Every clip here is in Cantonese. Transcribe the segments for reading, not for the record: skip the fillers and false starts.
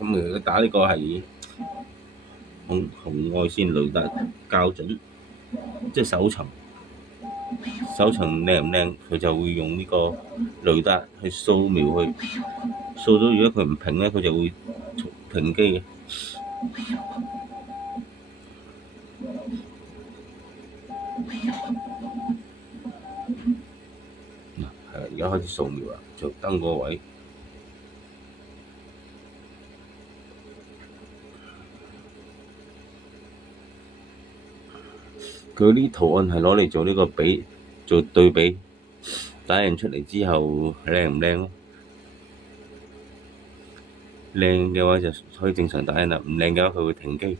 咁佢打呢個係紅外線雷達校準，即係搜尋靚唔靚，佢就會用呢個雷達去掃描佢，掃到如果佢唔平咧，佢就會停機嘅。嗱，係啦，而家開始掃描啦，就燈個位。佢啲圖案係攞嚟做呢個做對比，打印出嚟之後靚唔靚咯？靚嘅話就可以正常打印啦，唔靚嘅話佢會停機。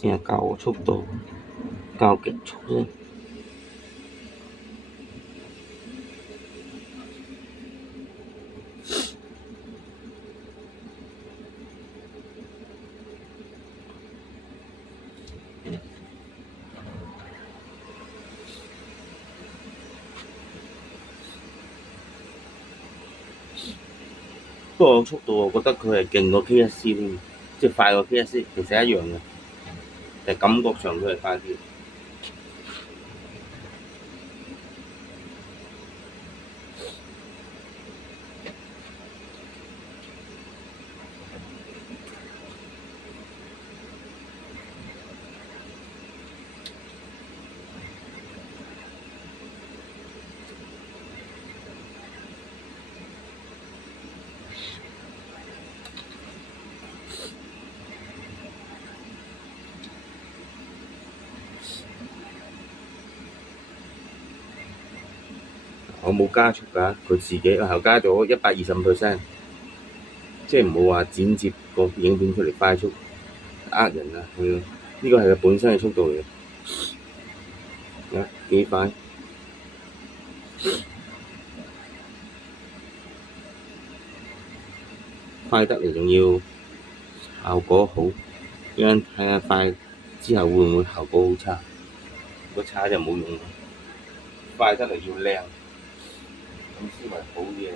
先係校速度，校極速先。不過速度我覺得佢係勁過 KSC 添，即係快過 KSC，其實一樣嘅，但係感覺上佢係快啲。我冇加速㗎，佢自己係加咗125%，即係唔好話剪接個影片出嚟快速呃人啊，呢個係佢本身嘅速度嚟嘅，幾快，快得嚟仲要效果好，一陣睇下快之後會唔會效果好差？如果差就冇用啦，快得嚟要靚，咁先為好嘅。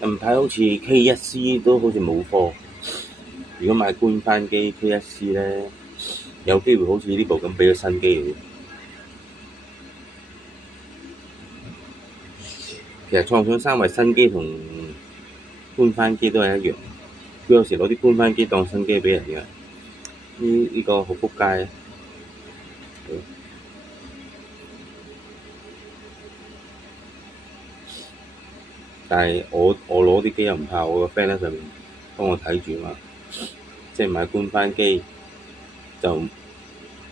近排好似 K1C 都好似冇貨，如果買官翻機 K1C 咧，有機會好似呢部咁俾咗新機嚟。其實創想三為新機同官翻機都係一樣，佢有時攞啲官翻機當新機俾人嘅，呢個好撲街。但係我攞啲機又唔怕，我個 friend 喺上面幫我睇住嘛，即係買官翻機就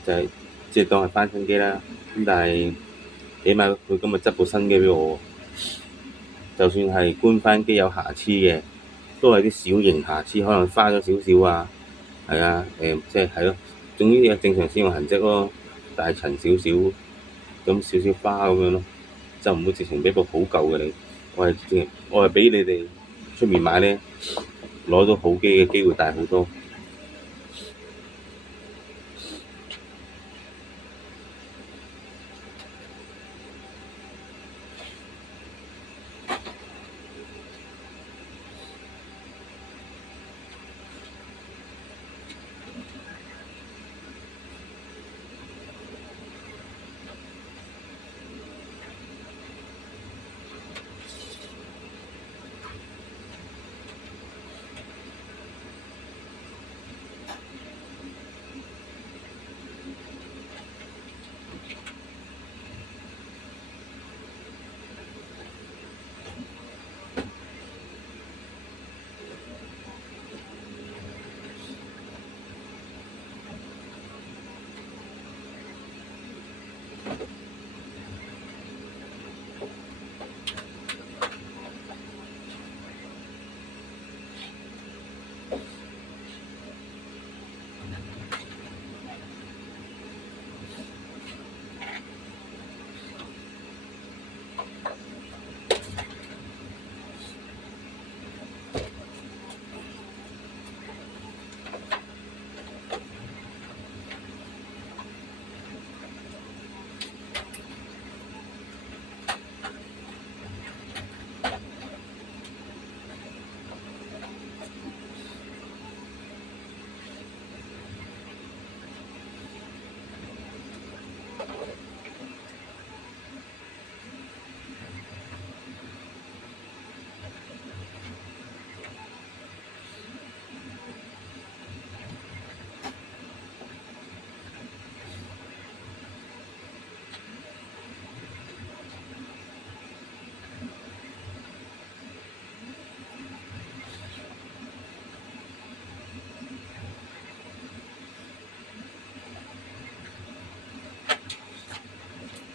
係即係當係翻新機啦。咁但係起碼佢今日執部新機俾我，就算係官翻機有瑕疵嘅，都係啲小型瑕疵，可能花咗少少啊，係啊，即係咯，總之有正常使用痕跡咯，大塵少少，咁少少花咁樣咯，就唔會直情俾部好舊嘅你。我係比你哋出面買咧攞到好機嘅機會大好多。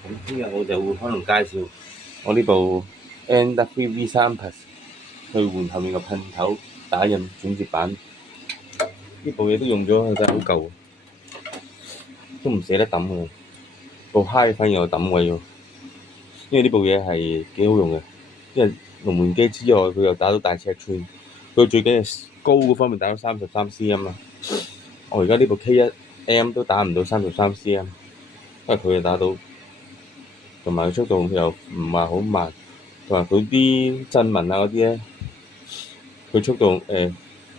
咁聽日我就會可能介紹我呢部 NWV3 Plus 去換後面個噴頭打印轉接板，呢部嘢都用咗真係好舊，都唔捨得抌嘅。部 Hi 反而我抌位喎，因為呢部嘢係幾好用嘅，因為龍門機之外佢又打到大尺寸，佢最緊係高嗰方面打到33cm 啊！我而家呢部 K1M 都打唔到33cm，因為佢又打到，同埋速度又唔係好慢，同埋佢啲震紋啊嗰啲咧，佢速度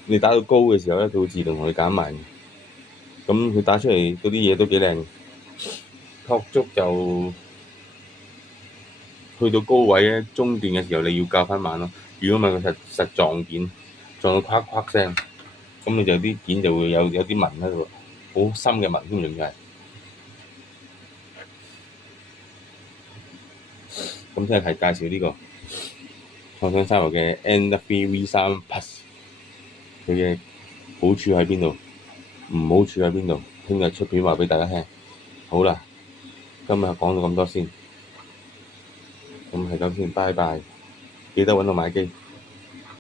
你打到高嘅時候咧，佢會自動同你減慢嘅。咁佢打出嚟嗰啲嘢都幾靚，確足就去到高位咧，中段嘅時候你要校翻慢咯。如果唔係佢實撞件，撞到夸夸聲，咁你就啲件就會有啲紋喺度，好深嘅紋添，仲要係。咁即係介紹呢個創傷三號嘅 N3V3 Plus， 佢嘅好處喺邊度，唔好處喺邊度，聽日出片話俾大家聽。好啦，今日講到咁多先，咁係咁先，拜拜，記得搵我買機。